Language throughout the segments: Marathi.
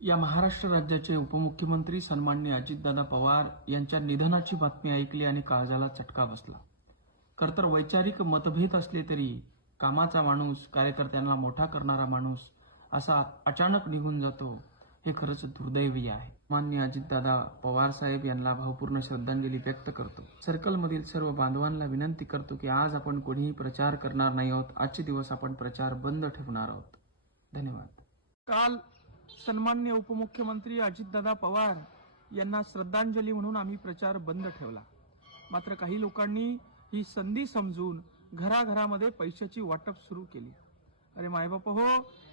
या महाराष्ट्र राज्याचे उपमुख्यमंत्री सन्मान्य अजितदादा पवार यांच्या निधनाची बातमी ऐकली आणि काळजाला चटका बसला. खर तर वैचारिक मतभेद असले तरी कामाचा माणूस कार्यकर्त्यांना मोठा करणारा माणूस असा अचानक निघून जातो हे खरंच दुर्दैवी आहे. मान्य अजितदादा पवार साहेब यांना भावपूर्ण श्रद्धांजली व्यक्त करतो. सर्कलमधील सर्व बांधवांना विनंती करतो की आज आपण कोणीही प्रचार करणार नाही आहोत आजचे दिवस आपण प्रचार बंद ठेवणार आहोत. धन्यवाद. काल सन्मान्य उपमुख्यमंत्री अजितदादा पवार यांना श्रद्धांजली म्हणून आम्ही प्रचार बंद ठेवला. मात्र काही लोकांनी ही संधी समजून घराघरामध्ये पैशाची वाटप सुरू केली. अरे मायबाप हो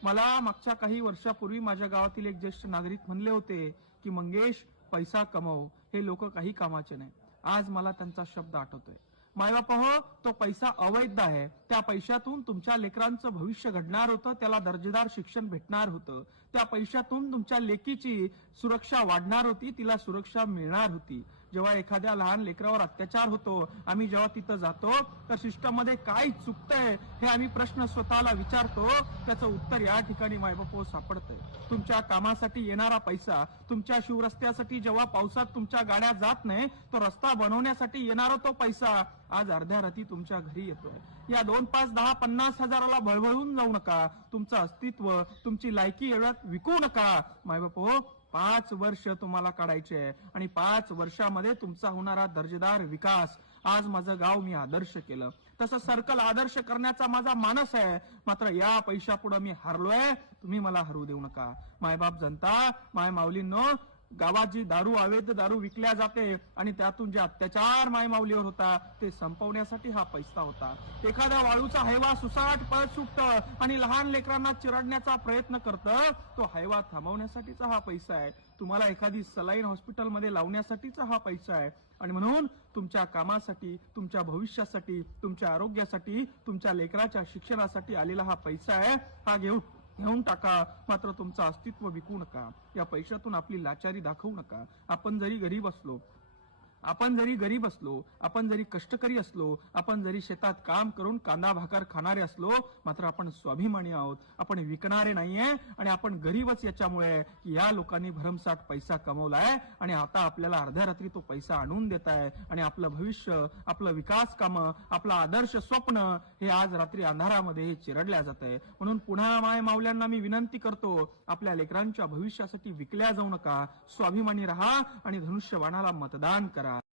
मला मागच्या काही वर्षापूर्वी माझ्या गावातील एक ज्येष्ठ नागरिक म्हणले होते की मंगेश पैसा कमव. हे लोक काही कामाचे नाही. आज मला त्यांचा शब्द आठवतोय. मायबाप हो तो पैसा अवैध आहे. त्या पैशातून तुमच्या लेकरांचं भविष्य घडणार होतं त्याला दर्जेदार शिक्षण भेटणार होतं. त्या पैशातून तुमच्या लेकीची सुरक्षा वाढणार होती तिला सुरक्षा मिळणार होती. जेव्हा एखाद्या लहान लेकरावर अत्याचार होतो आम्ही जेव्हा तिथं जातो तर सिस्टममध्ये काय चुकतंय हे आम्ही प्रश्न स्वतःला विचारतो. त्याचं उत्तर या ठिकाणी मायबापो सापडतंय. तुमच्या कामासाठी येणारा पैसा तुमच्या शिवरस्त्यासाठी जेव्हा पावसात तुमच्या गाड्या जात नाही तो रस्ता बनवण्यासाठी येणारा तो पैसा आज अर्ध्या राती तुमच्या घरी येतोय. या दोन पाच दहा पन्नास हजाराला भळभळून जाऊ नका. तुमचं अस्तित्व तुमची लायकी एवढ्यात विकू नका. मायबाप हो पाच वर्ष तुम्हाला काढायचे आहे. आणि पाच वर्षामध्ये तुमचा होणारा दर्जेदार विकास. आज माझं गाव मी आदर्श केलं. तसं सर्कल आदर्श करण्याचा माझा मानस आहे. मात्र या पैशापुढे मी हारलोय. तुम्ही मला हरू देऊ नका. मायबाप जनता माय माऊलींनो गावात जी दारू अवैध दारू विकल्या जाते आणि त्यातून जे अत्याचार मायमाऊलीवर होता ते संपवण्यासाठी हा पैसा होता. एखाद्या वाळूचा हैवा सुसाट पळत सुटत आणि लहान लेकरांना चिरडण्याचा प्रयत्न करतं तो हैवा थांबवण्यासाठीचा हा पैसा आहे. तुम्हाला एखादी सलाईन हॉस्पिटलमध्ये लावण्यासाठीचा हा पैसा आहे. आणि म्हणून तुमच्या कामासाठी तुमच्या भविष्यासाठी तुमच्या आरोग्यासाठी तुमच्या लेकराच्या शिक्षणासाठी आलेला हा पैसा आहे. हा घेऊन घेऊन टाका मात्र तुमचं अस्तित्व विकू नका. या पैशातून आपली लाचारी दाखवू नका. आपण जरी गरीब असलो आपण जरी गरीब असलो आपण जरी कष्टकरी असलो आपण जरी शेतात काम करून कांदा भाकर खाणारे असलो मात्र आपण स्वाभिमानी आहोत. आपण विकणारे नाहीये आणि आपण गरीबच याच्यामुळे की या लोकांनी भरमसाठ पैसा कमवलाय आणि आता आपल्याला अर्ध्या रात्री तो पैसा आणून देत आहे आणि आपलं भविष्य आपलं विकास कामं आपलं आदर्श स्वप्न हे आज रात्री अंधारामध्ये हे चिरडल्या जात आहे म्हणून पुन्हा माय माऊल्यांना मी विनंती करतो आपल्या लेकरांच्या भविष्यासाठी विकल्या जाऊ नका स्वाभिमानी राहा आणि धनुष्यबाणाला मतदान करा.